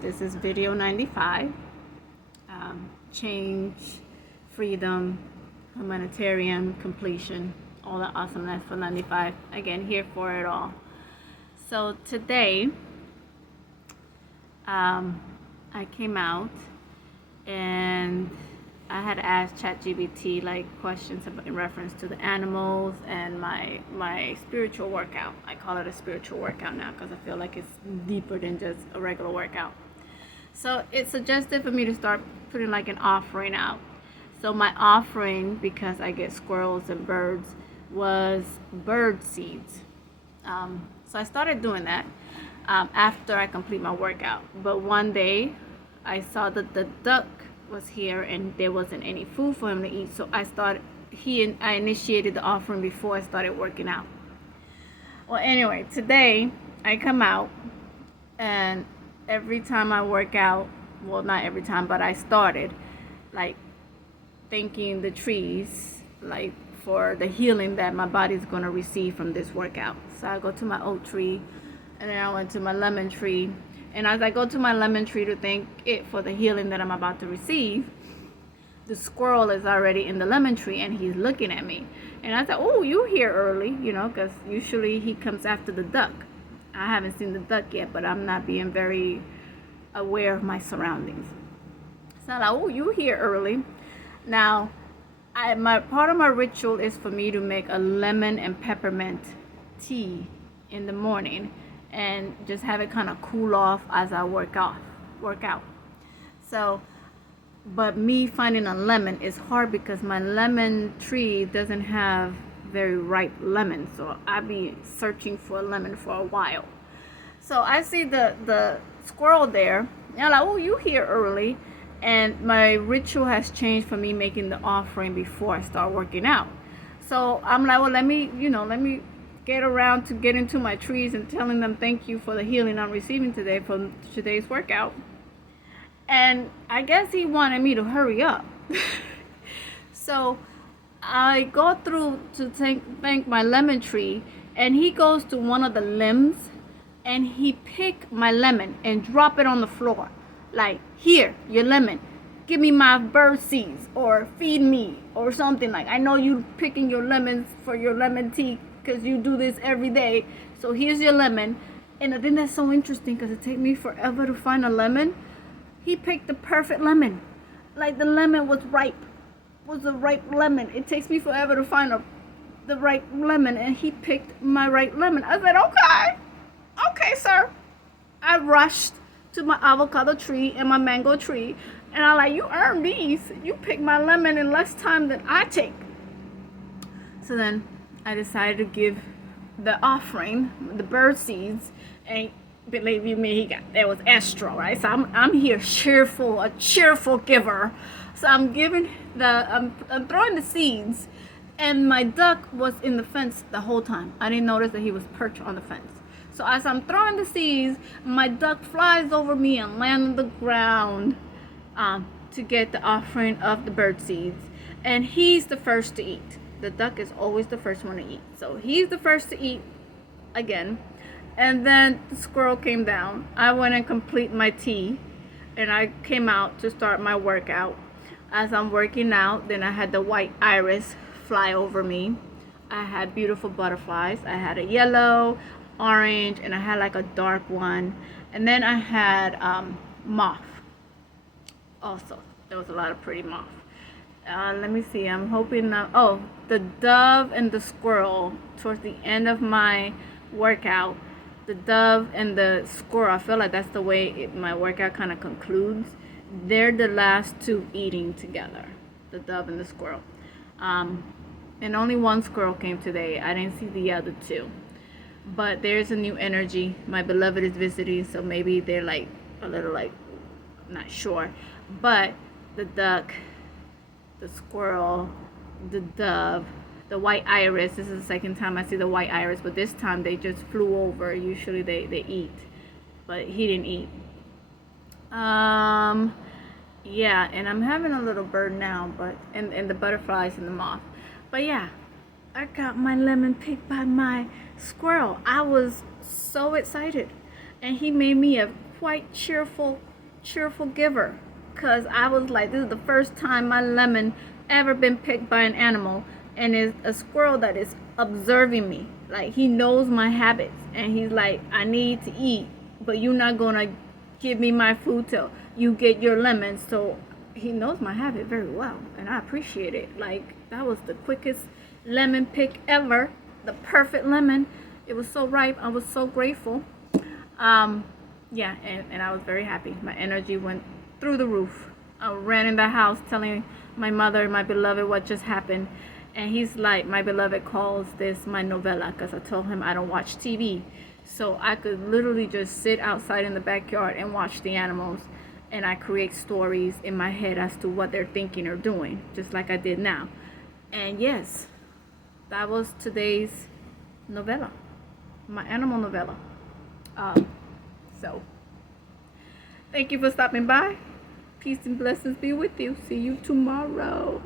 This is video 95. Change, freedom, humanitarian, completion, all the awesomeness for 95. Again, here for it all. So today, I came out and I had asked ChatGPT like questions in reference to the animals and my spiritual workout. I call it a spiritual workout now because I feel like it's deeper than just a regular workout. So it suggested for me to start putting like an offering out. So my offering, because I get squirrels and birds, was bird seeds. So I started doing that after I complete my workout. But one day I saw that the duck was here and there wasn't any food for him to eat. So I initiated the offering before I started working out. Well, anyway, today I come out and every time I work out, well, not every time, but I started like thanking the trees, like for the healing that my body's going to receive from this workout. So I go to my oak tree and then I went to my lemon tree. And as I go to my lemon tree to thank it for the healing that I'm about to receive, the squirrel is already in the lemon tree and he's looking at me. And I said, oh, you here early, because usually he comes after the duck. I haven't seen the duck yet, but I'm not being very aware of my surroundings. So I'm like, oh, you here early. Now, part of my ritual is for me to make a lemon and peppermint tea in the morning and just have it kind of cool off as I work out. So, but me finding a lemon is hard because my lemon tree doesn't have very ripe lemons, so I'll be searching for a lemon for a while. So I see the squirrel there, and I'm like, oh, you here early. And my ritual has changed for me making the offering before I start working out. So I'm like, well, let me get around to getting to my trees and telling them thank you for the healing I'm receiving today from today's workout. And I guess he wanted me to hurry up. So I go through to thank my lemon tree, and he goes to one of the limbs and he pick my lemon and drop it on the floor. Like, here, your lemon. Give me my bird seeds or feed me or something. Like, I know you picking your lemons for your lemon tea because you do this every day. So here's your lemon. And I think that's so interesting because it takes me forever to find a lemon. He picked the perfect lemon. Like, the lemon was ripe. Was a ripe lemon. It takes me forever to find the right lemon, and he picked my right lemon. I said, okay, sir. I rushed to my avocado tree and my mango tree, and I'm like, you earned these. You picked my lemon in less time than I take. So then I decided to give the offering, the bird seeds, and believe you me, that was extra, right? So I'm here a cheerful giver. So I'm throwing the seeds, and my duck was in the fence the whole time. I didn't notice that he was perched on the fence. So as I'm throwing the seeds, my duck flies over me and lands on the ground to get the offering of the bird seeds. And he's the first to eat. The duck is always the first one to eat. So he's the first to eat again. And then the squirrel came down. I went and complete my tea, and I came out to start my workout. As I'm working out, then I had the white iris fly over me. I had beautiful butterflies. I had a yellow, orange, and I had like a dark one. And then I had moth. Also, there was a lot of pretty moth. Let me see. I'm hoping the dove and the squirrel towards the end of my workout. The dove and the squirrel, I feel like that's the way my workout kind of concludes. They're the last two eating together, the dove and the squirrel. And only one squirrel came today. I didn't see the other two. But there's a new energy. My beloved is visiting, so maybe they're like a little like, not sure. But the duck, the squirrel, the dove, the white iris. This is the second time I see the white iris, but this time they just flew over. Usually they eat, but he didn't eat. Yeah, and I'm having a little bird now, but and the butterflies and the moth. But yeah, I got my lemon picked by my squirrel. I was so excited, and he made me a quite cheerful cheerful giver, because I was like, this is the first time my lemon ever been picked by an animal, and it's a squirrel that is observing me. Like, he knows my habits, and he's like, I need to eat, but you're not gonna give me my food till you get your lemon. So he knows my habit very well, and I appreciate it. Like, that was the quickest lemon pick ever, the perfect lemon. It was so ripe. I was so grateful. Yeah, and I was very happy. My energy went through the roof. I ran in the house telling my mother, my beloved, what just happened. And he's like, my beloved calls this my novella, because I told him I don't watch TV. So I could literally just sit outside in the backyard and watch the animals. And I create stories in my head as to what they're thinking or doing, just like I did now. And yes, that was today's novella, my animal novella. So, thank you for stopping by. Peace and blessings be with you. See you tomorrow.